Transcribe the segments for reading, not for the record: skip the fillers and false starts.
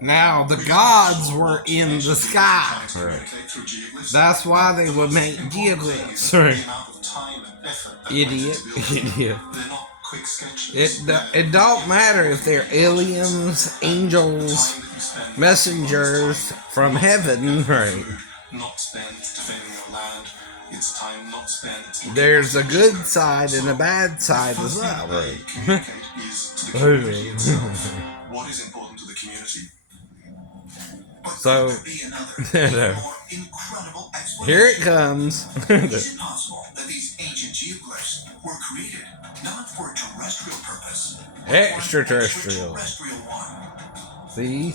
Now, the gods were in the sky. Right. That's why they would make geoglyphs. Right. Idiot. Idiot. It don't matter if they're aliens, angels, messengers from heaven, right? There's a good side and a bad side as well, right? What is important to the community? So, here it comes. Is it possible that these ancient geoglyphs were created not for a terrestrial purpose? Extraterrestrial. See.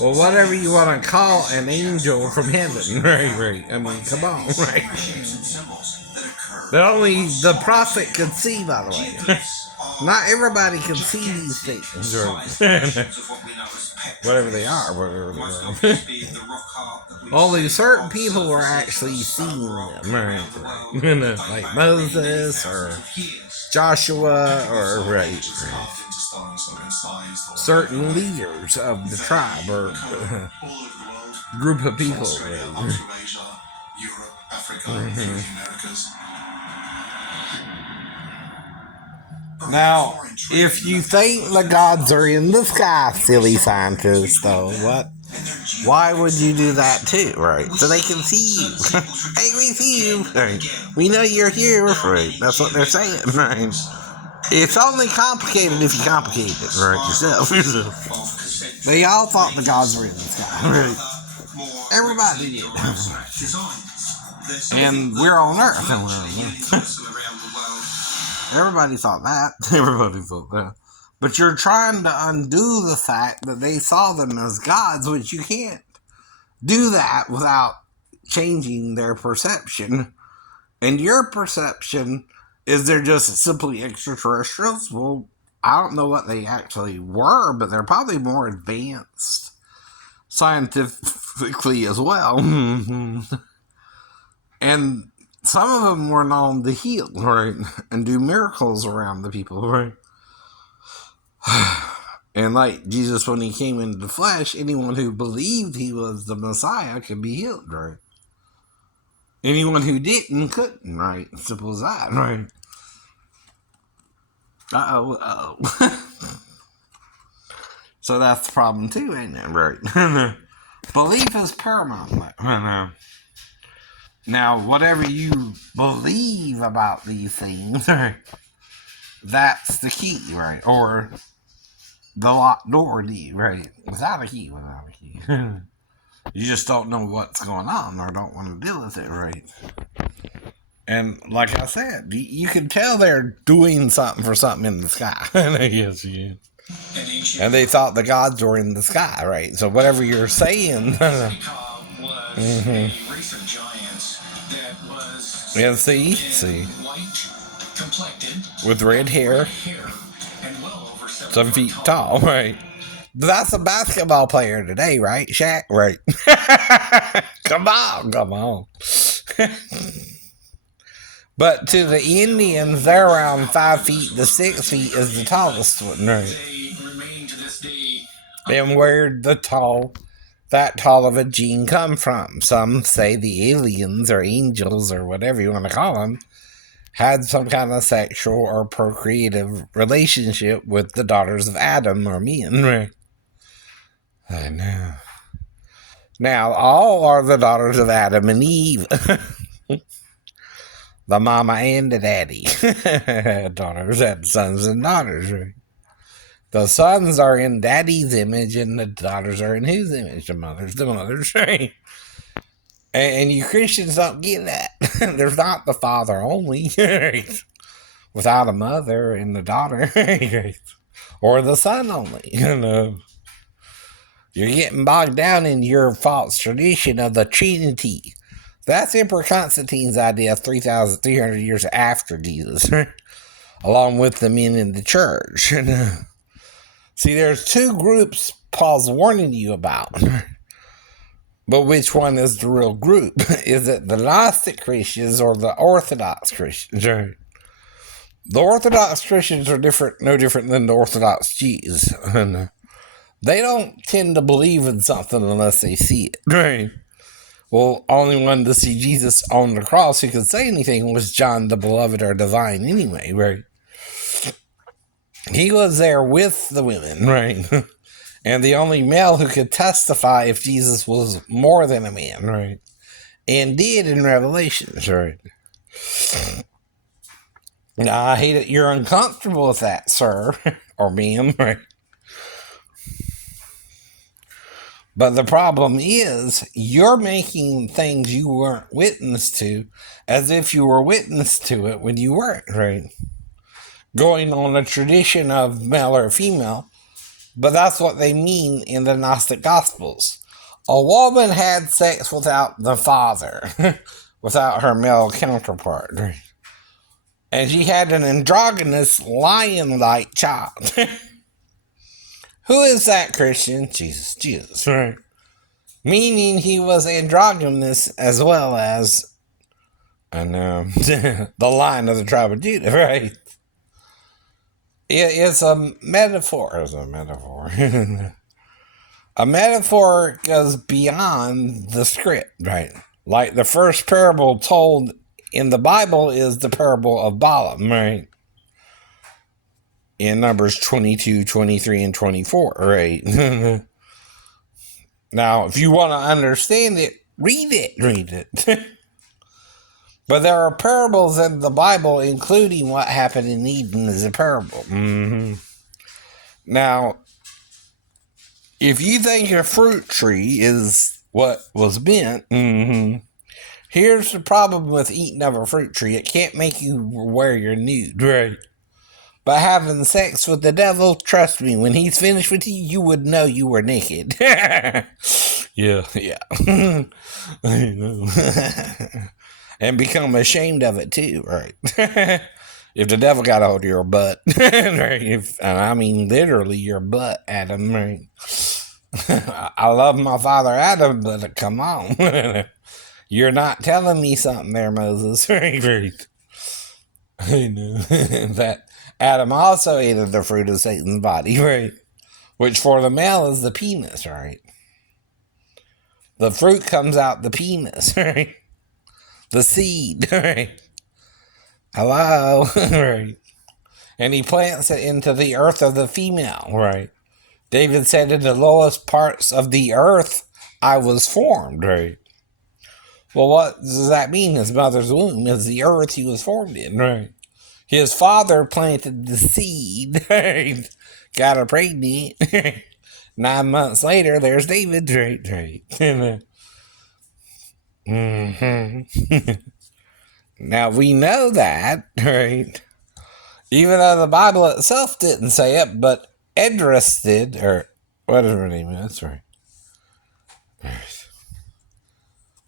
Well, whatever you want to call an angel from heaven, right? I mean, come on, right? That only the prophet could see, by the way. Not everybody can see these things, right? Whatever they are. Only certain people were actually seeing them, right? Like Moses or Joshua or right. Certain leaders of the tribe or group of people. Right? Now, if you think the gods are in the sky, silly scientists, though, what? Why would you do that too, right? So they can see you. Hey, we see you. Right? We know you're here, right? That's what they're saying, right? It's only complicated if you complicate it, right? Yourself. They all thought the gods were in the sky, right? Everybody did. And we're on Earth, and we're on Earth. Everybody thought that. Everybody thought that. But you're trying to undo the fact that they saw them as gods, which you can't do that without changing their perception. And your perception is they're just simply extraterrestrials? Well, I don't know what they actually were, but they're probably more advanced scientifically as well. And some of them were known to heal, right? And do miracles around the people, right? And like Jesus, when he came into the flesh, anyone who believed he was the Messiah could be healed, right? Anyone who didn't couldn't, right? Simple as that, right? So that's the problem too, ain't it? Right? Belief is paramount. Now, whatever you believe about these things, right, that's the key, right? Or the locked door key, right? Without a key. You just don't know what's going on or don't want to deal with it, right? And like I said, you can tell they're doing something for something in the sky. Yes, yeah. And they thought the gods were in the sky, right? So whatever you're saying. And see, with red hair, 7 feet tall, right? That's a basketball player today, right? Shaq, right? Come on. But to the Indians, they're around 5 feet to 6 feet is the tallest one, right? And where'd that tall of a gene come from? Some say the aliens or angels or whatever you want to call them had some kind of sexual or procreative relationship with the daughters of Adam or men, right? I know. Now, all are the daughters of Adam and Eve. The mama and the daddy. Daughters had sons and daughters, right? The sons are in daddy's image and the daughters are in whose image? The mother's, right? And you Christians don't get that. There's not the father only, right? Without a mother and the daughter, right? Or the son only, You're getting bogged down in your false tradition of the Trinity. That's Emperor Constantine's idea 3,300 years after Jesus, along with the men in the church. See, there's two groups Paul's warning you about. But which one is the real group? Is it the Gnostic Christians or the Orthodox Christians? Right? The Orthodox Christians are no different than the Orthodox Jews. They don't tend to believe in something unless they see it. Right. Well, only one to see Jesus on the cross who could say anything was John the Beloved or Divine anyway, right? He was there with the women, right? And the only male who could testify if Jesus was more than a man, right? And did in Revelations, right? Now, I hate it. You're uncomfortable with that, sir, or ma'am, right? But the problem is, you're making things you weren't witness to as if you were witness to it when you weren't, right? Going on a tradition of male or female, but that's what they mean in the Gnostic Gospels. A woman had sex without the father, without her male counterpart, right? And she had an androgynous lion-like child. Who is that, Christian? Jesus, right? Meaning he was androgynous as well as the Lion of the tribe of Judah, right? It's a metaphor. It's a metaphor. A metaphor goes beyond the script, right? Like the first parable told in the Bible is the parable of Balaam, right? In Numbers 22, 23, and 24, right? Now, if you want to understand it, read it. But there are parables in the Bible, including what happened in Eden as a parable. Mm-hmm. Now, if you think a fruit tree is what was meant, here's the problem with eating of a fruit tree. It can't make you wear your nude, right? But having sex with the devil, trust me, when he's finished with you, you would know you were naked. Yeah. I know. And become ashamed of it too, right? If the devil got a hold of your butt, right? And I mean literally your butt, Adam, right? I love my father Adam, but come on. You're not telling me something there, Moses, right? I know. That Adam also ate of the fruit of Satan's body, right? Which for the male is the penis, right? The fruit comes out the penis, right? The seed, right? Hello, right? And he plants it into the earth of the female, right? David said, in the lowest parts of the earth, I was formed, right? Well, what does that mean? His mother's womb is the earth he was formed in, right? His father planted the seed, right? Got her pregnant. 9 months later, there's David, right? Mm-hmm. Now, we know that, right? Even though the Bible itself didn't say it, but Esdras did, or whatever her name is, right?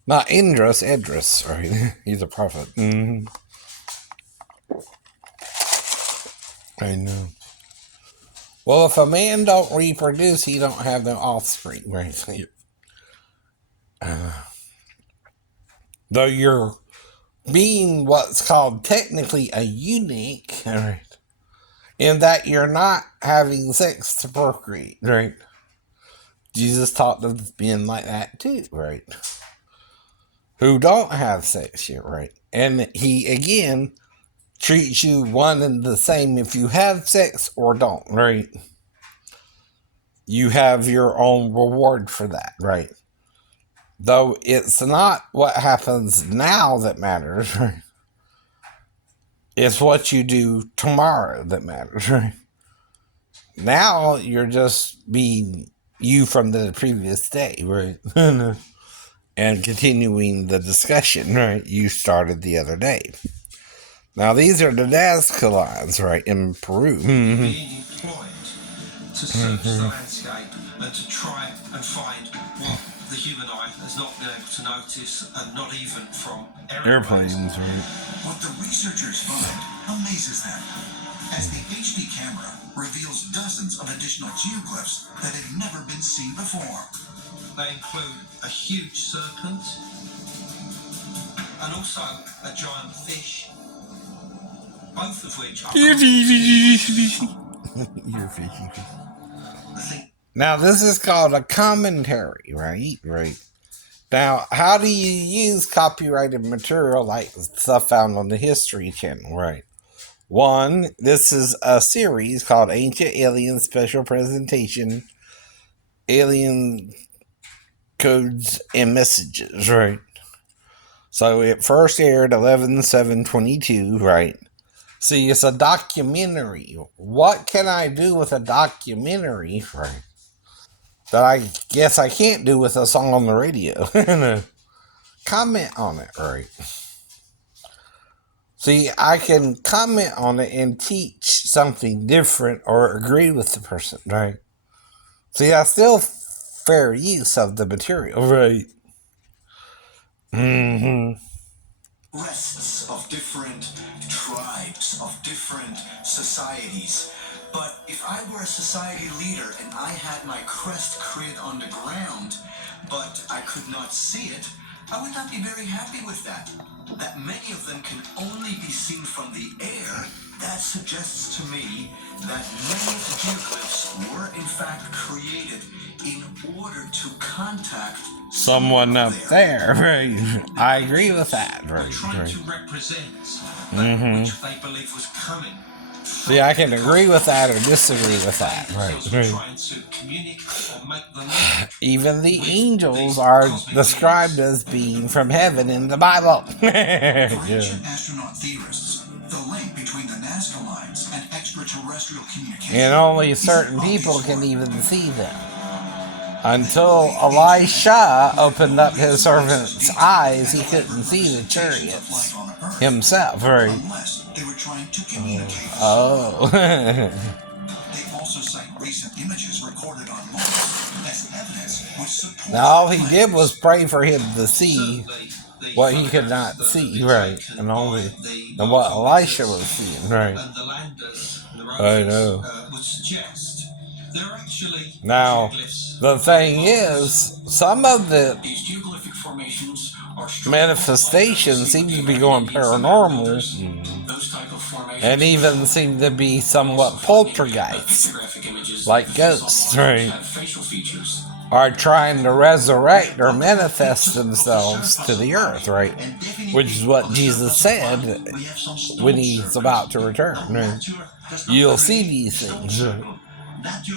Not Indras, Esdras, right? He's a prophet. Mm-hmm. I know. Well, if a man don't reproduce, he don't have no offspring, right? Though you're being what's called technically a eunuch, right? In that you're not having sex to procreate, right? Jesus taught of being like that too, right? Who don't have sex yet, right? And he, again, treats you one and the same if you have sex or don't, right? You have your own reward for that, right? Though it's not what happens now that matters, right? It's what you do tomorrow that matters, right? Now you're just being you from the previous day, right? And continuing the discussion, right? You started the other day. Now these are the Nazca lines, right, in Peru. Being employed to search the landscape and to try and find what the human eye has not been able to notice, and not even from Airplanes, right? What the researchers find amazes them, as the HD camera reveals dozens of additional geoglyphs that have never been seen before. They include a huge serpent and also a giant fish, both of which are You're fishy. the thing Now, this is called a commentary, right? Right. Now, how do you use copyrighted material like stuff found on the History Channel, right? One, this is a series called Ancient Aliens Special Presentation, Alien Codes and Messages, right? So it first aired 11/7/22, right? See, it's a documentary. What can I do with a documentary, right, that I guess I can't do with a song on the radio? Comment on it, right? See, I can comment on it and teach something different or agree with the person, right? See, that's still fair use of the material, right? Rests of different tribes, of different societies. But if I were a society leader and I had my crest created on the ground, but I could not see it, I would not be very happy with that. That many of them can only be seen from the air, that suggests to me that many of the geoglyphs were in fact created in order to contact Someone up there, right? I agree with that, They're right? trying Right. to represent that which they believe was coming. See, I can agree with that or disagree with that, They right? themselves were Right. trying to communicate or make the link. Even the angels are described as being from heaven in the Bible. For Yeah. ancient astronaut theorists, the link between the Nazca lines and extraterrestrial communication. And only is certain an people obvious can one. even see them. Until Elisha opened up his servant's eyes, he couldn't see the chariots himself, right? Unless they were trying to communicate. Oh. They also cite recent images recorded on Mars as evidence which supports Now, all he the did claims. was pray for him to see The what he could photographs not that see, have been right? taken And by only the and what local Elisha wizards was seeing, right? and the landers and the I rovers know. would suggest there are actually Now, geoglyphs. the thing is, some of the These geoglyphic formations are manifestations seem to be going paranormal those type of formations. and even seem to be somewhat poltergeist, Pictographic images like ghosts, right? have facial features. Are trying to resurrect or manifest themselves to the earth, right? Which is what Jesus said when he's about to return, right? You'll see these things, right?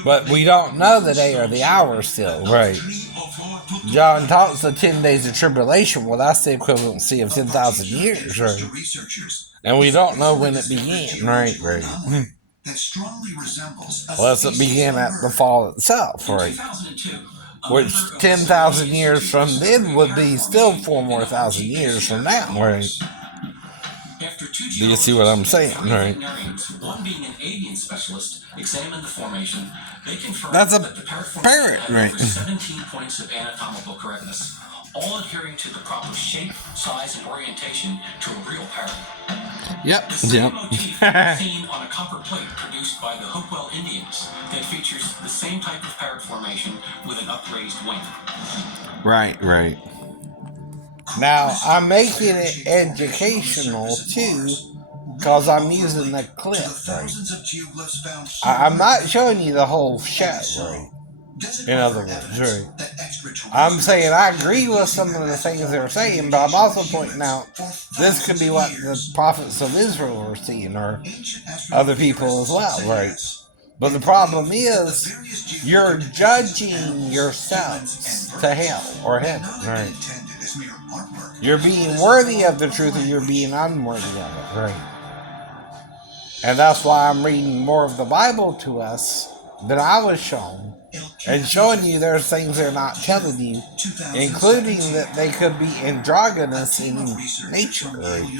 But we don't know the day or the hour still, right? John talks of 10 days of tribulation. Well, that's the equivalency of 10,000 years, right? And we don't know when it began, right? Right. That strongly resembles Unless it began at the fall itself, right? 2002. Which 10,000 years from then would be still 4 more thousand years from now, right? After two Do you see what I'm saying, right? One being an avian specialist examined the formation. They confirmed That's a that the parrot parrot, formation had right? over 17 points of anatomical correctness, all adhering to the proper shape, size, and orientation to a real parrot. Yep, The same yep. motif is seen on a copper plate produced by the Hopewell Indians that features the same type of parrot formation with an upraised wing. Right, right. Now, I'm making it educational too, because I'm using the clip, right? I'm not showing you the whole show, right? In other words, right? I'm saying I agree with some of the things they're saying, but I'm also pointing out this could be what the prophets of Israel were seeing, or other people as well, right? But the problem is, you're judging yourselves to hell or heaven, right? You're being worthy of the truth, or you're being unworthy of it, right? And that's why I'm reading more of the Bible to us than I was shown, and showing you there's things they're not telling you, including that they could be androgynous in nature, right?